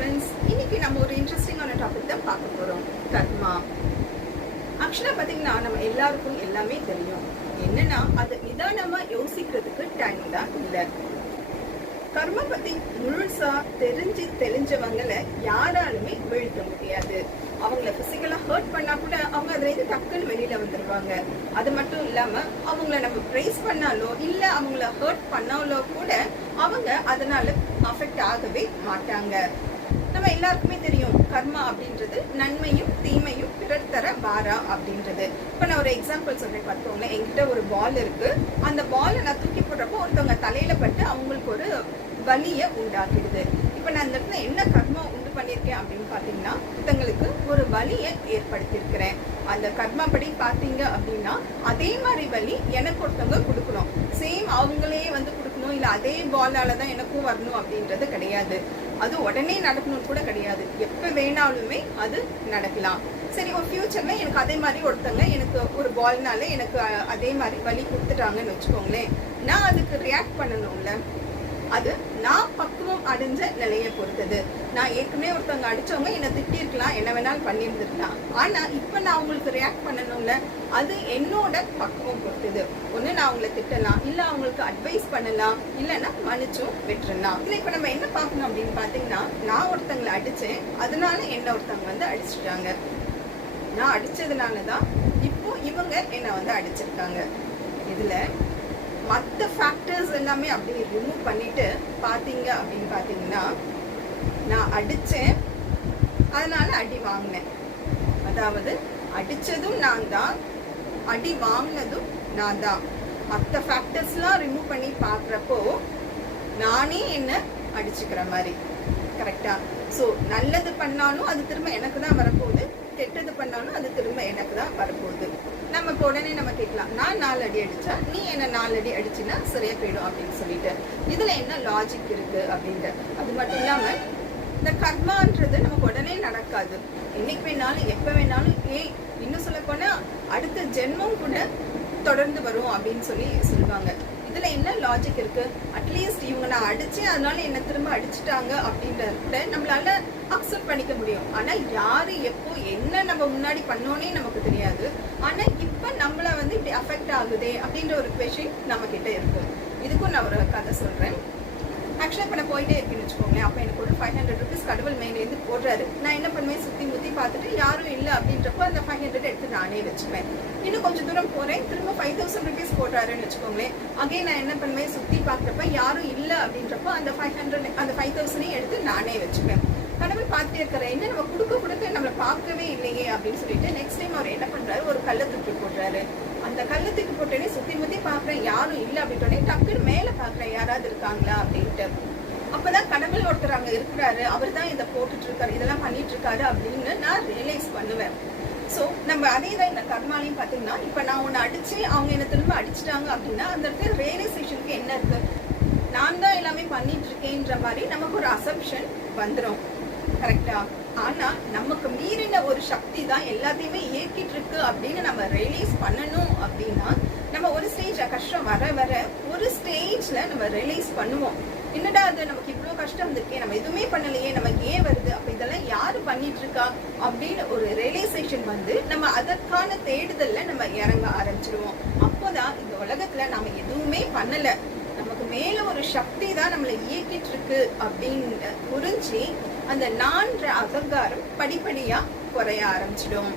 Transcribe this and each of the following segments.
Friends, இன்னைக்கு நம்ம ஒரு இன்ட்ரெஸ்டிங்கான டாபிக் தான் பார்க்க போறோம். கர்மா. ஆக்சுவலா பாத்தீங்கன்னா நம்ம எல்லாருக்கும் எல்லாமே தெரியும். என்னன்னா அது நிதானமா யோசிக்கிறதுக்கு டைம் தான் இல்லை. கர்மா பத்தி முழுசா தெரிஞ்சவங்களை யாராலுமே வீழ்த்த முடியாது. அவங்கள பிசிக்கலா ஹர்ட் பண்ணா கூட அவங்க அதுல இருந்து டக்குன்னு வெளியில வந்துருவாங்க. அது மட்டும் இல்லாம அவங்கள நம்ம பிரைஸ் பண்ணாலோ இல்ல அவங்கள ஹர்ட் பண்ணாலோ கூட அவங்க அதனால அஃபெக்ட் ஆகவே மாட்டாங்க. நம்ம எல்லாருக்குமே தெரியும் கர்மா அப்படின்றது நன்மையும் தீமையும் பிறர் தர வாரா அப்படின்றது. இப்ப நான் ஒரு எக்ஸாம்பிள் சொல்றேன் பார்த்தோம்னா, என்கிட்ட ஒரு பால் இருக்கு. அந்த பாலை நான் தூக்கி போடுறப்போ ஒருத்தவங்க தலையில பட்டு அவங்களுக்கு ஒரு வலியை உண்டாக்கிடுது. இப்ப நான் அந்த இடத்துல என்ன கர்மா உண்டு பண்ணியிருக்கேன் அப்படின்னு பாத்தீங்கன்னா, ஒருத்தங்களுக்கு ஒரு வலியை ஏற்படுத்தியிருக்கிறேன். அந்த கர்மா படி பாத்தீங்க அப்படின்னா அதே மாதிரி வலி எனக்கு ஒருத்தவங்க கொடுக்கணும். சேம் அவங்களே வந்து கொடுக்கணும், இல்ல அதே பாலாலதான் எனக்கும் வரணும் அப்படின்றது கிடையாது. அது உடனே நடக்கணும்னு கூட கிடையாது. எப்ப வேணாலுமே அது நடக்கலாம். சரி, ஒரு ஃபியூச்சர்ல எனக்கு அதே மாதிரி ஒருத்தங்க எனக்கு ஒரு பால்னால எனக்கு அதே மாதிரி வலி கொடுத்துட்டாங்கன்னு வச்சுக்கோங்களேன். நான் அதுக்கு ரியாக்ட் பண்ணணும்ல. அது நான் பக்குவம் அடைஞ்ச நிலையை பொறுத்தது. நான் ஏற்கனவே ஒருத்தவங்க அடிச்சவங்க என்ன திட்டிருக்கலாம், என்ன வேணாலும் பண்ணியிருந்துருக்கலாம். ஆனா இப்ப நான் அவங்களுக்கு ரியாக்ட் பண்ணணும்ல, அது என்னோட பக்குவம் பொறுத்தது. ஒண்ணு நான் அவங்களை திட்டலாம், இல்ல அவங்களுக்கு அட்வைஸ் பண்ணலாம், இல்லைன்னா மன்னிச்சும் விட்டுறலாம். இல்ல இப்ப நம்ம என்ன பார்க்கணும் அப்படின்னு பாத்தீங்கன்னா, நான் ஒருத்தங்களை அடிச்சேன், அதனால என்ன ஒருத்தவங்க வந்து அடிச்சுட்டாங்க. நான் அடிச்சதுனாலதான் இப்போ இவங்க என்ன வந்து அடிச்சிருக்காங்க. இதுல மற்ற ஃபேக்டர்ஸ் எல்லாமே அப்படியே ரிமூவ் பண்ணிட்டு பாத்தீங்க அப்படின்னு பாத்தீங்கன்னா, நான் அடிச்சேன், அதனால அடி வாங்கினேன். அதாவது அடிச்சதும் நான் தான், அடி வாங்கினதும் நான் தான். மற்ற ஃபேக்டர்ஸ்லாம் ரிமூவ் பண்ணி பாக்குறப்போ நானே என்ன அடிச்சுக்கிற மாதிரி. கரெக்டா? ஸோ நல்லது பண்ணாலும் அது திரும்ப எனக்கு தான் வரப்போகுது, கெட்டது பண்ணாலும் அது திரும்ப எனக்கு தான் வரப்போகுது. நம்ம இப்போ உடனே நம்ம கேட்கலாம், நான் 4 அடி அடிச்சா நீ என்ன 4 அடி அடிச்சுன்னா சரியா போயிடும் அப்படின்னு சொல்லிட்டு. இதுல என்ன லாஜிக் இருக்கு அப்படின்ட்டு. அது மட்டும் இல்லாம இந்த கர்மான்றது நமக்கு உடனே நடக்காது. என்னைக்கு வேணாலும் எப்ப வேணாலும், இன்னும் சொல்ல போனா அடுத்த ஜென்மம் கூட தொடர்ந்து வரும் அப்படின்னு சொல்லுவாங்க. இதுல என்ன லாஜிக் இருக்கு? அட்லீஸ்ட் இவங்க நான் அடிச்சேன் அதனால என்ன திரும்ப அடிச்சுட்டாங்க அப்படின்றத நம்மளால அக்செப்ட் பண்ணிக்க முடியும். ஆனா யாரு எப்போ என்ன நம்ம முன்னாடி பண்ணோனே நமக்கு தெரியாது. ஆனா இப்ப நம்மள வந்து இப்படி அஃபெக்ட் ஆகுதே அப்படின்ற ஒரு கொஸ்டின் நம்ம கிட்ட இருக்கு. இதுக்கும் நான் ஒரு கதை சொல்றேன். ஆக்சுவலா இப்ப நான் போயிட்டே இருக்கேன்னு வச்சுக்கோங்களேன். அப்ப எனக்கு ஒரு 500 rupees கடவுள் மேலேருந்து போடுறாரு. நான் என்ன பண்ணுவேன், சுத்தி முத்தி பார்த்துட்டு யாரும் இல்லை அப்படின்றப்போ அந்த 500 எடுத்து நானே வச்சுப்பேன். இன்னும் கொஞ்சம் தூரம் போறேன், திரும்ப 5000 rupees போடுறாருன்னு வச்சுக்கோங்களேன். அகைன் நான் என்ன பண்ணுவேன், சுத்தி பார்க்குறப்ப யாரும் இல்லை அப்படின்றப்போ அந்த 5000 எடுத்து நானே வச்சுப்பேன். கடவுள் பார்த்துட்டே இருக்கிறேன், என்ன நம்ம கொடுக்க நம்மளை பார்க்கவே இல்லையே அப்படின்னு சொல்லிட்டு நெக்ஸ்ட் டைம் அவர் என்ன பண்றாரு, ஒரு கல்லை தூக்கி போடுறாரு. அந்த கல்லை தூக்கி போட்டோடனே சுத்தி முத்தி பாக்குறேன், யாரும் இல்லை அப்படின்ட்டோடனே டக்குன்னு மேல பாக்குறேன் யாராவது இருக்காங்களா அப்படின்ட்டு. அப்பதான் கடவுள் ஒருத்தர் அங்க இருக்கிறாரு, அவர் தான் இதை போட்டுட்டு இருக்காரு, இதெல்லாம் பண்ணிட்டு இருக்காரு அப்படின்னு நான் ரியலைஸ் பண்ணுவேன். சோ நம்ம அதே தான் இந்த கர்மாலையும் பாத்தீங்கன்னா, இப்ப நான் ஒண்ணு அடிச்சு அவங்க என்ன திரும்ப அடிச்சுட்டாங்க அப்படின்னா அந்த இடத்துல ரியலைசேஷனுக்கு என்ன இருக்கு, நான் தான் எல்லாமே பண்ணிட்டு இருக்கேன்ற மாதிரி நமக்கு ஒரு அசம்ஷன் வந்துடும். கரெக்டா? ஆனா நமக்கு மீறின ஒரு சக்தி தான் எல்லாத்தையுமே இயக்கிட்டு இருக்கு அப்படின்னு நம்ம ரியலைஸ் பண்ணணும். அப்படின்னா நம்ம ஒரு ஸ்டேஜ் கஷ்டம் வர வர ஒரு ஸ்டேஜ்ல நம்ம ரியலைஸ் பண்ணுவோம், என்னடா அது நமக்கு இவ்வளவு கஷ்டம் வந்துருக்கே, நம்ம எதுவுமே பண்ணலையே, நமக்கு ஏன் வருது, அப்ப இதெல்லாம் யாரு பண்ணிட்டு இருக்கா அப்படின்னு ஒரு ரியலைசேஷன் வந்து நம்ம அதற்கான தேடுதல்ல நம்ம இறங்க ஆரம்பிச்சிருவோம். அப்போதான் இந்த உலகத்துல நம்ம எதுவுமே பண்ணல, நமக்கு மேல ஒரு சக்தி தான் நம்மளை இயக்கிட்டு இருக்கு அப்படின்னு புரிஞ்சு அந்த நான்ற அகங்காரம் படிப்படியா குறைய ஆரம்பிச்சிடும்.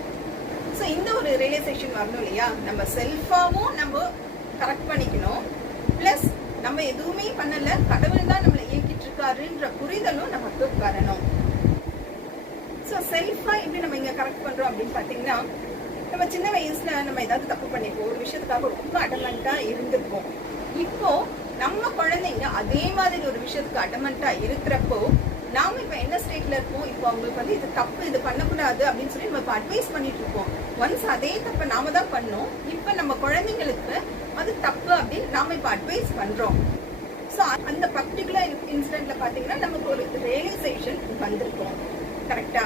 ஸோ இந்த ஒரு ரியலைசேஷன் வரணும் இல்லையா? நம்ம செல்ஃபாவும் நம்ம கரெக்ட் பண்ணிக்கணும், பிளஸ் நம்ம எதுவுமே பண்ணல, கடவுள் தான் நம்மளை இயக்கிட்டு இருக்காருன்ற புரிதலும் நமக்கு வரணும். ஸோ செல்ஃபா எப்படி நம்ம இங்க கரெக்ட் பண்றோம் அப்படின்னு பாத்தீங்கன்னா, நம்ம சின்ன வயசுல நம்ம ஏதாவது தப்பு பண்ணிப்போம், ஒரு விஷயத்துக்காக ரொம்ப அடமெண்டா இருந்திருப்போம். இப்போ நம்ம குழந்தைங்க அதே மாதிரி ஒரு விஷயத்துக்கு அடமெண்டா இருக்கிறப்போ நாம இப்ப என்ன ஸ்டேட்ல இருப்போம், இப்போ அவங்களுக்கு வந்து இது தப்பு, இது பண்ணக்கூடாது அப்படின்னு சொல்லி நம்ம இப்ப அட்வைஸ் பண்ணிட்டு இருப்போம். ஒன்ஸ் அதே தப்ப நாம தான் பண்ணோம், இப்ப நம்ம குழந்தைங்களுக்கு அது தப்பு அப்படின்னு நாம இப்ப அட்வைஸ் பண்றோம். சோ அந்த பர்டிகுலர் இன்சிடென்ட்ல பாத்தீங்கன்னா நமக்கு ஒரு ரியலைசேஷன் வந்திருக்கும். கரெக்டா?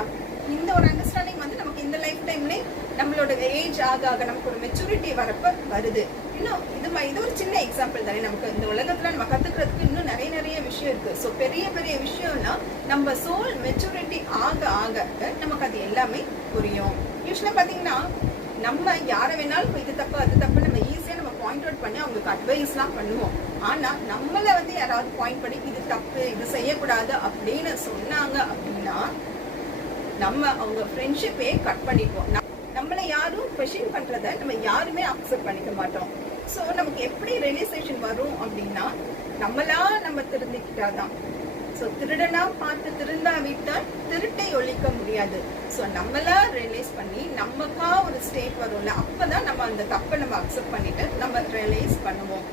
இந்த ஒரு அண்டர்ஸ்டாண்டிங் வந்து நமக்கு இந்த லைஃப் டைம்ல நம்மளோட ஏஜ் ஆக நமக்கு ஒரு மெச்சூரிட்டி வரப்ப வருது. இன்னும் இது ஒரு சின்ன எக்ஸாம்பிள் தானே. நமக்கு இந்த உலகத்துல நம்ம கத்துக்கிறதுக்கு இன்னும் நிறைய விஷயம் இருக்கு. ஸோ பெரிய பெரிய விஷயம்னா நம்ம சோல் மெச்சூரிட்டி ஆக ஆக நமக்கு அது எல்லாமே புரியும். யூஸ்வலா பாத்தீங்கன்னா நம்ம யாரை வேணாலும் இது தப்பு அது தப்பு நம்ம ஈஸியா நம்ம பாயிண்ட் அவுட் பண்ணி அவங்களுக்கு அட்வைஸ்லாம் பண்ணுவோம். ஆனா நம்மள யாராவது பாயிண்ட் பண்ணி இது தப்பு இது செய்யக்கூடாது அப்படின்னு சொன்னாங்க அப்படின்னா நம்ம அவங்க ஃப்ரெண்ட்ஷிப்பே கட் பண்ணிப்போம். நம்மள யாரும் கொஸ்டின் பண்றத நம்ம யாருமே அக்செப்ட் பண்ணிக்க மாட்டோம். ஸோ நமக்கு எப்படி ரியலைசேஷன் வரும் அப்படின்னா நம்மளா நம்ம திருந்திக்கிட்டாதான். ஸோ திருடனா பார்த்து திருந்தாவிட்டால் திருட்டை ஒழிக்க முடியாது. ஸோ நம்மளா ரியலைஸ் பண்ணி நமக்கா ஒரு ஸ்டேட் வரும்ல, அப்பதான் நம்ம அந்த தப்பை நம்ம அக்செப்ட் பண்ணிட்டு நம்ம ரியலைஸ் பண்ணுவோம்.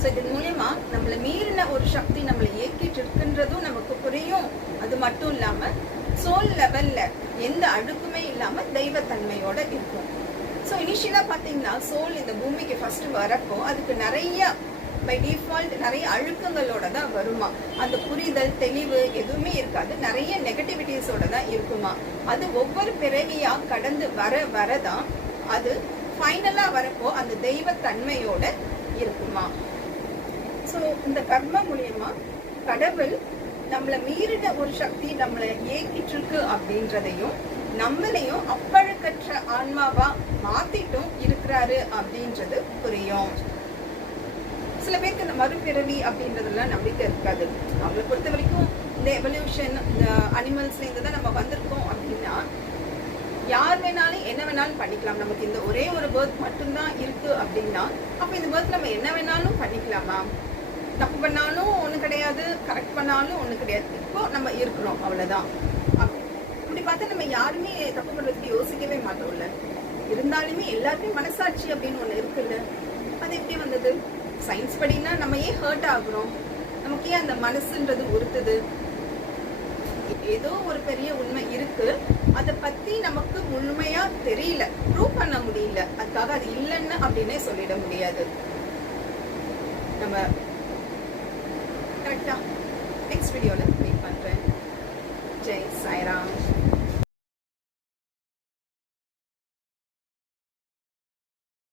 ஸோ இதன் மூலியமா நம்மளை மீறின ஒரு சக்தி நம்மளை இயக்கிட்டு இருக்குன்றதும் நமக்கு புரியும். அது மட்டும் இல்லாம சோல் லெவல்ல எந்த அழுக்குமே இல்லாம தெய்வத்தன்மையோட இருக்கும். ஸோ இனிஷியலா பாத்தீங்கன்னா சோல் இந்த பூமிக்கு ஃபர்ஸ்ட் வரப்போ அதுக்கு நிறைய பை டிஃபால்ட் நிறைய அழுக்கங்களோட தான் வருமா. அந்த புரிதல் தெளிவு எதுவுமே இருக்காது, நிறைய நெகட்டிவிட்டிஸோட தான் இருக்குமா. அது ஒவ்வொரு பிறவியா கடந்து வரதான் அது ஃபைனலா வரப்போ அந்த தெய்வத்தன்மையோட இருக்குமா. ஸோ இந்த கர்மா மூலியமா கடவுள் நம்மளை மீறின ஒரு சக்தி நம்மளை இயக்கிட்டு இருக்கு அப்படின்றதையும் நம்மளையும் அப்பழுக்கற்ற ஆன்மாவா மாத்திட்டும் இருக்கிறாரு அப்படின்றது புரியும். சில பேருக்கு இந்த மறுபிறவி அப்படின்றதெல்லாம் நம்பிக்கை இருக்காது. அவங்களை பொறுத்த வரைக்கும் இந்த எவல்யூஷன் இந்த அனிமல்ஸ்ல இருந்து தான் நம்ம வந்திருக்கோம் அப்படின்னா யார் வேணாலும் என்ன வேணாலும் பண்ணிக்கலாம். நமக்கு இந்த ஒரே ஒரு பேர்த் மட்டும்தான் இருக்கு அப்படின்னா அப்ப இந்த பேர்த் நம்ம என்ன வேணாலும் பண்ணிக்கலாமா? தப்பு பண்ணாலும் ஒண்ணு கிடையாது, கரெக்ட் பண்ணாலும் ஒண்ணு கிடையாது, இப்போ நம்ம இருக்கிறோம் அவ்வளவுதான். அப்படி பார்த்தா நம்ம யாருமே தப்பு பண்றதுக்கு யோசிக்கவே மாட்டோம்ல. இருந்தாலுமே எல்லாருமே மனசாட்சி அப்படின்னு ஒண்ணு இருக்குல்ல, அது எப்படி வந்தது? சயின்ஸ் படினா நம்ம ஏன் ஹர்ட் ஆகுறோம்? நமக்கு ஏன் அந்த மனசுன்றது உறுத்துது? ஏதோ ஒரு பெரிய உண்மை இருக்கு, அதை பத்தி நமக்கு முழுமையா தெரியல, ப்ரூவ் பண்ண முடியல, அதுக்காக அது இல்லைன்னு அப்படின்னே சொல்லிட முடியாது. நம்ம கரெக்டா நெக்ஸ்ட் வீடியோல